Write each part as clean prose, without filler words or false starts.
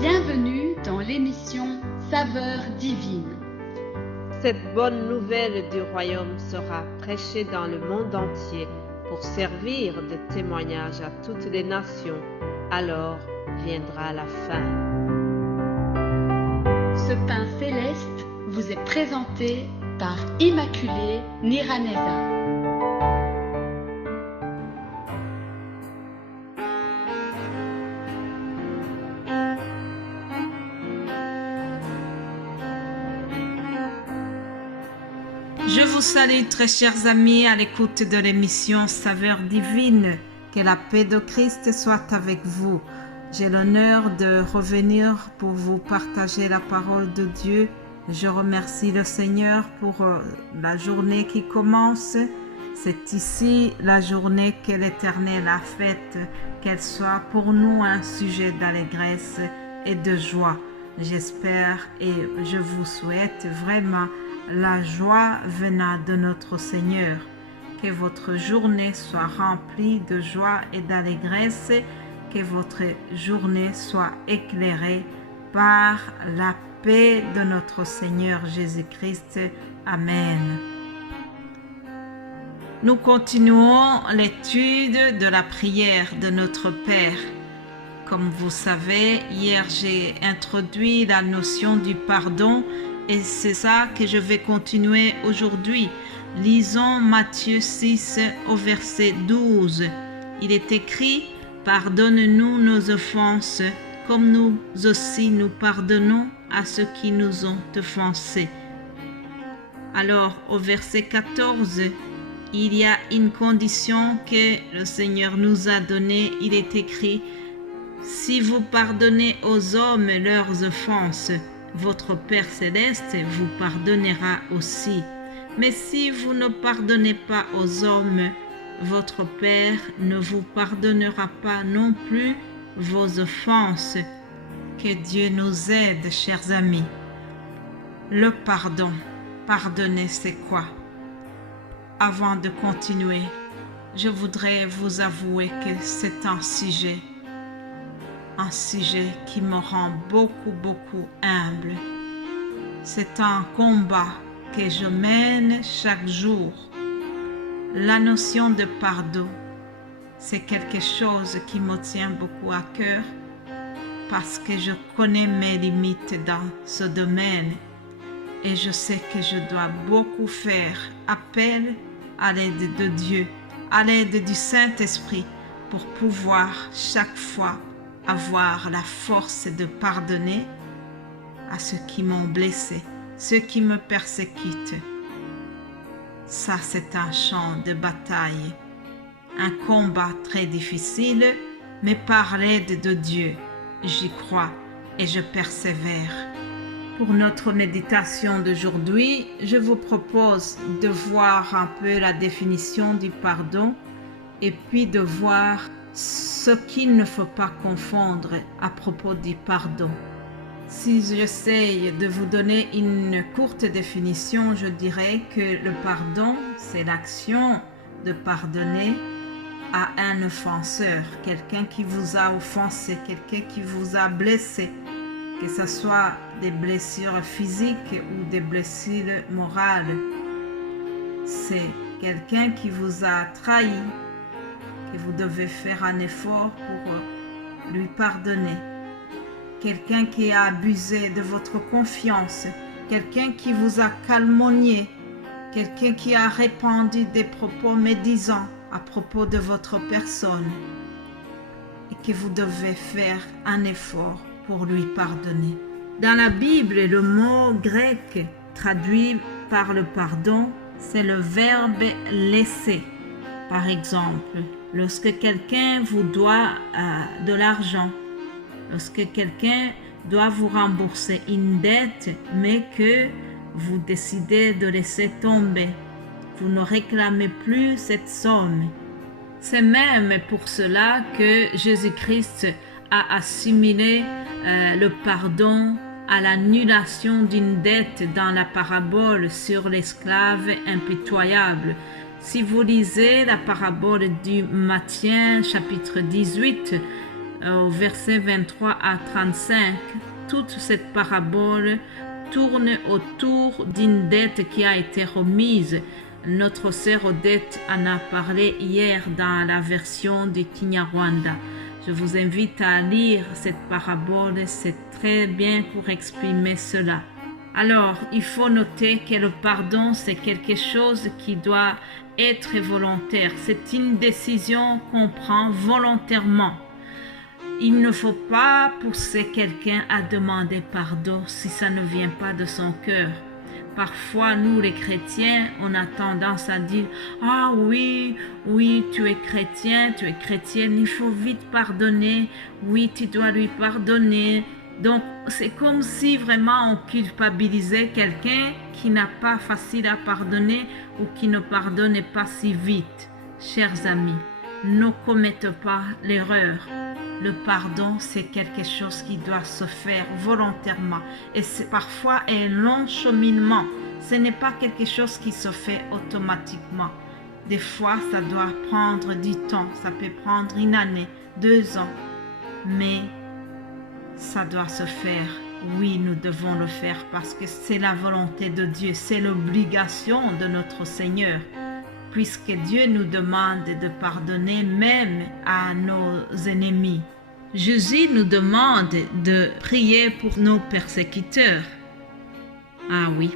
Bienvenue dans l'émission Saveurs divines. Cette bonne nouvelle du royaume sera prêchée dans le monde entier pour servir de témoignage à toutes les nations. Alors viendra la fin. Ce pain céleste vous est présenté par Immaculée Niraneza. Je vous salue très chers amis à l'écoute de l'émission Saveurs divines. Que la paix de Christ soit avec vous. J'ai l'honneur de revenir pour vous partager la parole de Dieu. Je remercie le Seigneur pour la journée qui commence. C'est ici la journée que l'Éternel a faite. Qu'elle soit pour nous un sujet d'allégresse et de joie. J'espère et je vous souhaite vraiment la joie venant de notre Seigneur. Que votre journée soit remplie de joie et d'allégresse, que votre journée soit éclairée par la paix de notre Seigneur Jésus-Christ. Amen. Nous continuons l'étude de la prière de notre Père. Comme vous savez, hier j'ai introduit la notion du pardon et c'est ça que je vais continuer aujourd'hui. Lisons Matthieu 6 au verset 12. Il est écrit « Pardonne-nous nos offenses, comme nous aussi nous pardonnons à ceux qui nous ont offensés. » Alors au verset 14, il y a une condition que le Seigneur nous a donnée. Il est écrit « Si vous pardonnez aux hommes leurs offenses, votre Père céleste vous pardonnera aussi. Mais si vous ne pardonnez pas aux hommes, votre Père ne vous pardonnera pas non plus vos offenses. » Que Dieu nous aide, chers amis. Le pardon. Pardonner, c'est quoi? Avant de continuer, je voudrais vous avouer que c'est un sujet qui me rend beaucoup humble. C'est un combat que je mène chaque jour. La notion de pardon, c'est quelque chose qui me tient beaucoup à cœur parce que je connais mes limites dans ce domaine et je sais que je dois beaucoup faire appel à l'aide de Dieu, à l'aide du Saint-Esprit pour pouvoir chaque fois avoir la force de pardonner à ceux qui m'ont blessé, ceux qui me persécutent. Ça, c'est un champ de bataille, un combat très difficile, mais par l'aide de Dieu, j'y crois et je persévère. Pour notre méditation d'aujourd'hui, je vous propose de voir un peu la définition du pardon et puis de voir ce qu'il ne faut pas confondre à propos du pardon. Si j'essaye de vous donner une courte définition, je dirais que le pardon, c'est l'action de pardonner à un offenseur, quelqu'un qui vous a offensé, quelqu'un qui vous a blessé, que ce soit des blessures physiques ou des blessures morales. C'est quelqu'un qui vous a trahi, que vous devez faire un effort pour lui pardonner. Quelqu'un qui a abusé de votre confiance, quelqu'un qui vous a calomnié, quelqu'un qui a répandu des propos médisants à propos de votre personne et que vous devez faire un effort pour lui pardonner. Dans la Bible, le mot grec traduit par le pardon, c'est le verbe laisser. Par exemple, lorsque quelqu'un vous doit de l'argent, lorsque quelqu'un doit vous rembourser une dette, mais que vous décidez de laisser tomber, vous ne réclamez plus cette somme. C'est même pour cela que Jésus-Christ a assimilé le pardon à l'annulation d'une dette dans la parabole sur l'esclave impitoyable. Si vous lisez la parabole du Matthieu chapitre 18, au verset 23 à 35, toute cette parabole tourne autour d'une dette qui a été remise. Notre sœur Odette en a parlé hier dans la version de Kinyarwanda. Je vous invite à lire cette parabole, c'est très bien pour exprimer cela. Alors, il faut noter que le pardon, c'est quelque chose qui doit être volontaire. C'est une décision qu'on prend volontairement. Il ne faut pas pousser quelqu'un à demander pardon si ça ne vient pas de son cœur. Parfois, nous les chrétiens, on a tendance à dire « Ah oui, tu es chrétienne, il faut vite pardonner, oui, tu dois lui pardonner. » Donc, c'est comme si vraiment on culpabilisait quelqu'un qui n'a pas facile à pardonner ou qui ne pardonne pas si vite. Chers amis, ne commettez pas l'erreur. Le pardon, c'est quelque chose qui doit se faire volontairement. Et c'est parfois un long cheminement. Ce n'est pas quelque chose qui se fait automatiquement. Des fois, ça doit prendre du temps. Ça peut prendre 1 année, 2 ans. Mais ça doit se faire. Oui, nous devons le faire parce que c'est la volonté de Dieu. C'est l'obligation de notre Seigneur. Puisque Dieu nous demande de pardonner même à nos ennemis. Jésus nous demande de prier pour nos persécuteurs. Ah oui,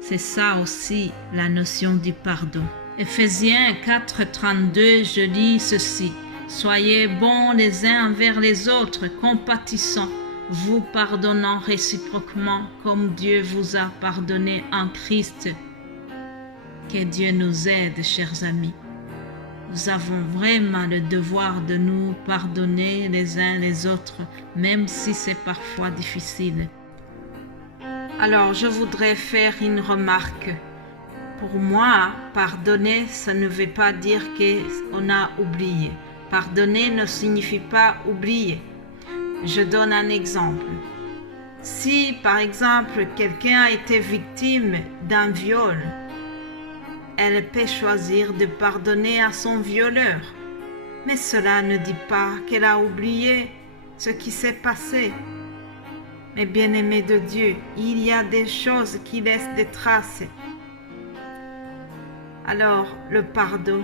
c'est ça aussi la notion du pardon. Éphésiens 4:32, je lis ceci. Soyez bons les uns envers les autres, compatissants, vous pardonnant réciproquement comme Dieu vous a pardonné en Christ. Que Dieu nous aide, chers amis. Nous avons vraiment le devoir de nous pardonner les uns les autres, même si c'est parfois difficile. Alors, je voudrais faire une remarque. Pour moi, pardonner, ça ne veut pas dire qu'on a oublié. Pardonner ne signifie pas oublier. Je donne un exemple. Si, par exemple, quelqu'un a été victime d'un viol, elle peut choisir de pardonner à son violeur. Mais cela ne dit pas qu'elle a oublié ce qui s'est passé. Mais bien-aimés de Dieu, il y a des choses qui laissent des traces. Alors, le pardon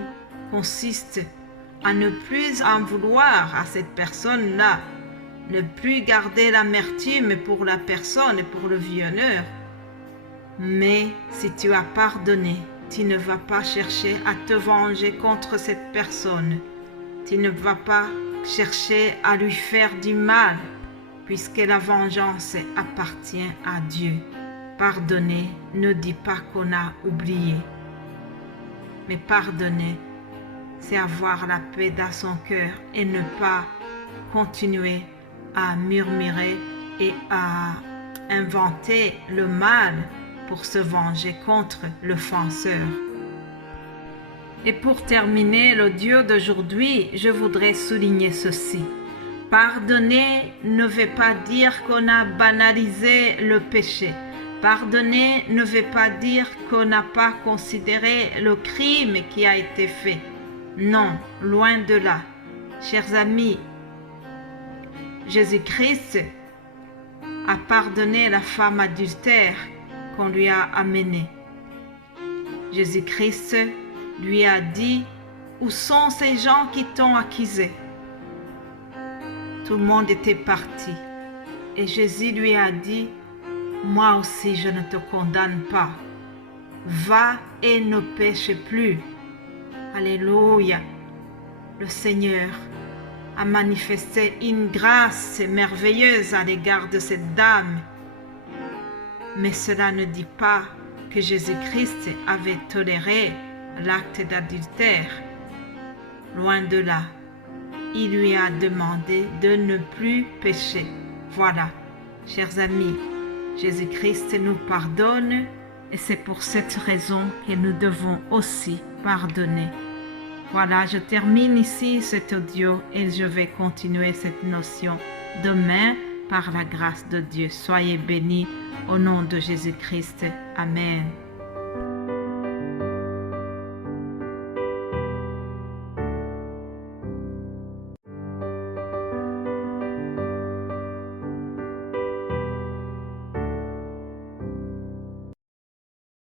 consiste à ne plus en vouloir à cette personne-là, ne plus garder l'amertume pour la personne et pour le violeur. Mais si tu as pardonné, tu ne vas pas chercher à te venger contre cette personne. Tu ne vas pas chercher à lui faire du mal, puisque la vengeance appartient à Dieu. Pardonner ne dit pas qu'on a oublié. Mais pardonner, c'est avoir la paix dans son cœur et ne pas continuer à murmurer et à inventer le mal pour se venger contre l'offenseur. Et pour terminer l'audio d'aujourd'hui, je voudrais souligner ceci. Pardonner ne veut pas dire qu'on a banalisé le péché. Pardonner ne veut pas dire qu'on n'a pas considéré le crime qui a été fait. Non, loin de là. Chers amis, Jésus-Christ a pardonné la femme adultère qu'on lui a amenée. Jésus-Christ lui a dit « Où sont ces gens qui t'ont accusé ?» Tout le monde était parti. Et Jésus lui a dit « Moi aussi je ne te condamne pas. Va et ne pêche plus. » Alléluia. Le Seigneur a manifesté une grâce merveilleuse à l'égard de cette dame. Mais cela ne dit pas que Jésus-Christ avait toléré l'acte d'adultère. Loin de là, il lui a demandé de ne plus pécher. Voilà, chers amis, Jésus-Christ nous pardonne et c'est pour cette raison que nous devons aussi pardonner. Voilà, je termine ici cet audio et je vais continuer cette notion demain par la grâce de Dieu. Soyez bénis au nom de Jésus-Christ. Amen.